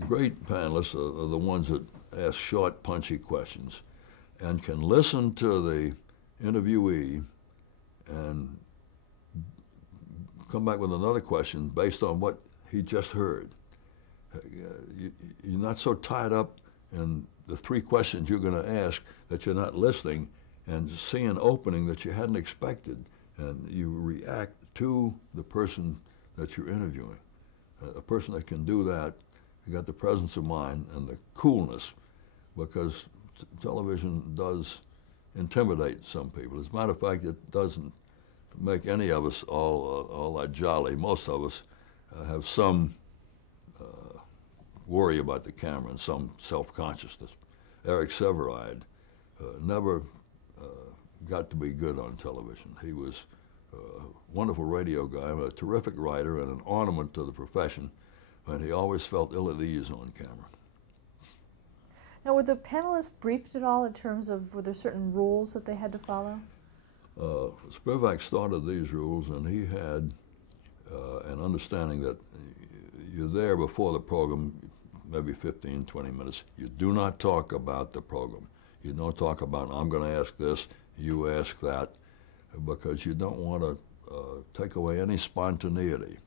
Great panelists are the ones that ask short, punchy questions and can listen to the interviewee and come back with another question based on what he just heard. You're not so tied up in the three questions you're going to ask that you're not listening and see an opening that you hadn't expected, and you react to the person that you're interviewing. A person that can do that, you got the presence of mind and the coolness, because television does intimidate some people. As a matter of fact, it doesn't make any of us all that jolly. Most of us have some worry about the camera and some self-consciousness. Eric Severide never got to be good on television. He was a wonderful radio guy, a terrific writer, and an ornament to the profession, but he always felt ill at ease on camera. Now, were the panelists briefed at all in terms of, were there certain rules that they had to follow? Spivak started these rules, and he had an understanding that you're there before the program, maybe 15, 20 minutes. You do not talk about the program. You don't talk about, I'm going to ask this, you ask that, because you don't want to take away any spontaneity.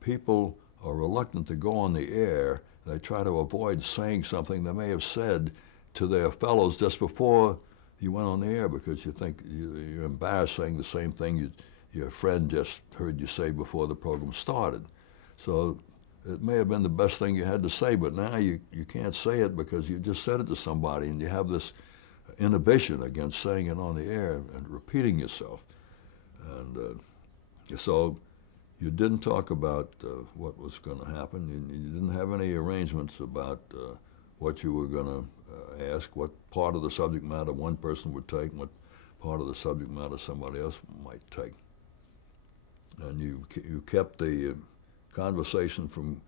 People are reluctant to go on the air. They try to avoid saying something they may have said to their fellows just before you went on the air, because you think you're embarrassed saying the same thing your friend just heard you say before the program started. So it may have been the best thing you had to say, but now you can't say it because you just said it to somebody, and you have this inhibition against saying it on the air and repeating yourself. And so you didn't talk about what was going to happen. You didn't have any arrangements about what you were going to ask, what part of the subject matter one person would take, and what part of the subject matter somebody else might take. And you kept the conversation from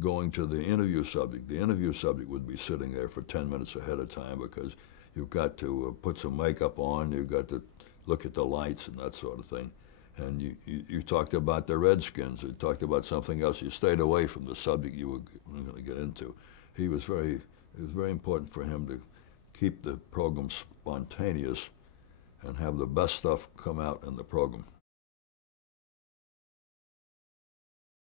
going to the interview subject. The interview subject would be sitting there for 10 minutes ahead of time, because you've got to put some makeup on, you've got to look at the lights and that sort of thing. And you talked about the Redskins, you talked about something else. You stayed away from the subject you were going to get into. It was very important for him to keep the program spontaneous and have the best stuff come out in the program.